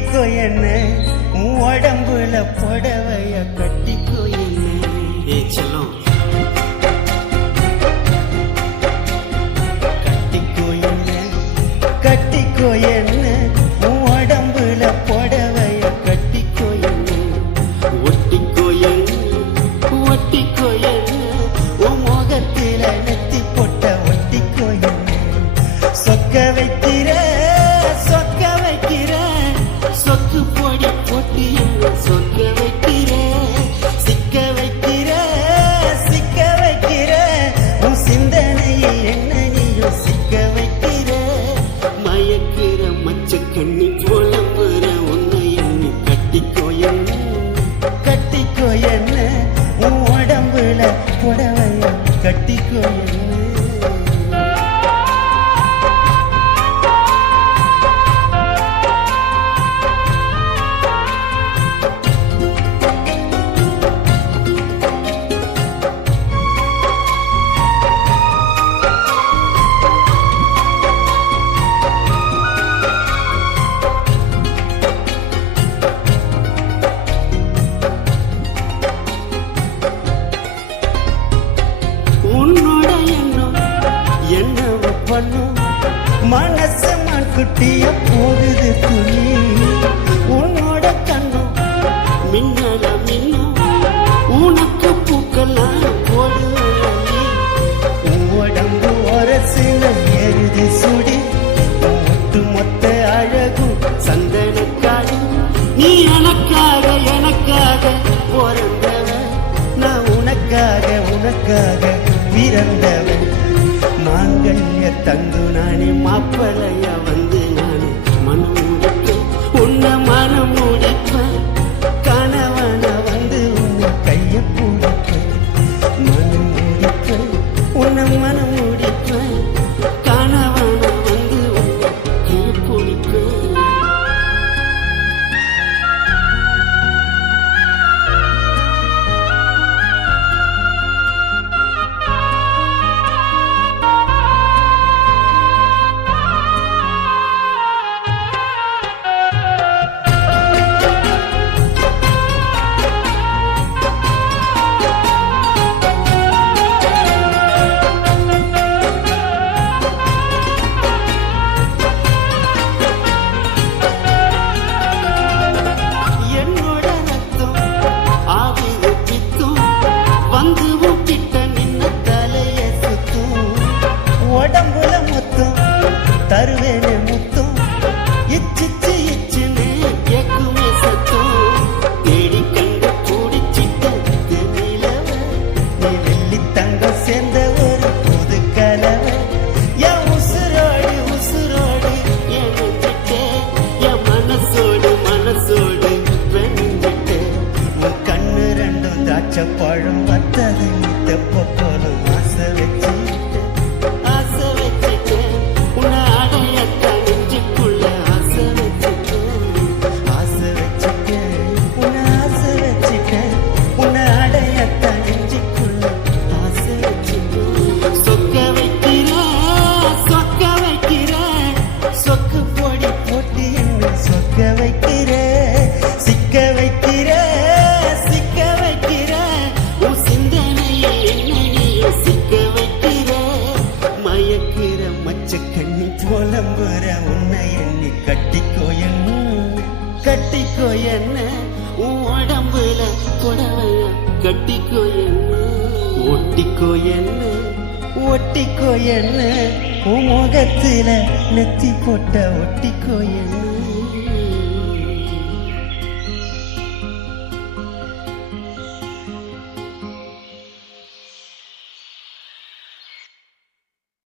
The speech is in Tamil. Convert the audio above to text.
கட்டிக்கோ என்ன உடம்புல புடவைய கட்டிக்கோ என்ன. செல்லம் கட்டிக்கோ என்ன கட்டிக்கோ என்ன உடம்புல புடவைய கட்டிக்கோ என்ன. ஒட்டிக்கோ என்ன ஒட்டிக்கோ என்ன உன் முகத்தில நெத்தி போட்ட ஒட்டிக்கோ என்ன. சொக்க வைக்கிற சொக்க வைக்கிற சொக்கு பொடி போட்டி சொக்க வைக்கிற சிக்க வைக்கிற சிக்க வைக்கிற உன் சிந்தனையை என்ன நீயும் சிக்க வைக்கிற. மயக்கிற மச்ச கண்ணி புலம்புற உன்னை எண்ணி கட்டிக்கோ என்ன கட்டிக்கோ என்ன உன் உடம்புல புடவைய கட்டிக்கோ என்ன. மனசு மண்குட்டிய போகுது துணி உன்னோட கண்ணும் மின்னல மின்னும் உனக்கு பூக்கெல்லாம் போடுவீ. உடம்பு ஒரசில ஏறுது சுடி ஒட்டு மொத்த அழகும் சந்தனக்காடு நீ எனக்காக பிறந்தவன் நான் உனக்காக உனக்காக பிறந்தவன். மாங்கல்ய தந்து நானே மாப்பிளைய வந்து நானே மனம் முடிப்பேன் உன்னை மனம் முடிப்பேன். கணவன வந்து உன்னை கைய பிடிப்பேன். மனம் முடிப்பேன் உன்னை மனம் முடிப்பேன். கணவன வந்து உன்னை கை பிடிப்பேன். உடம்புல மொத்தம் தருவேனே முத்தம் இச்சிச்சு இச்சுன்னு கேக்குமே சத்தம் தேடி கண்டு கூடிச்சிட்ட நிலவ. நீ வெள்ளி தங்கம் சேர்ந்த ஒரு புது கலவை. என் உசுரோடு உசுரோடு எனக்கிட்டே என் மனசோடு வெஞ்சிட்டே. உன் கண்ணு ரெண்டும் திராட்சை பழம் வத்தது நீ தெப்ப போலும் ஆசை வச்சு புலம்புற உன்னை எண்ணி கட்டிக்கோ என்ன கட்டிக்கோ என்ன உன் உடம்புல புடவைய கட்டிக்கோ என்ன ஒட்டிக்கோ என்ன ஒட்டிக்கோ என்ன உன் முகத்துல நெத்தி போட்ட ஒட்டிக்கோ என்ன.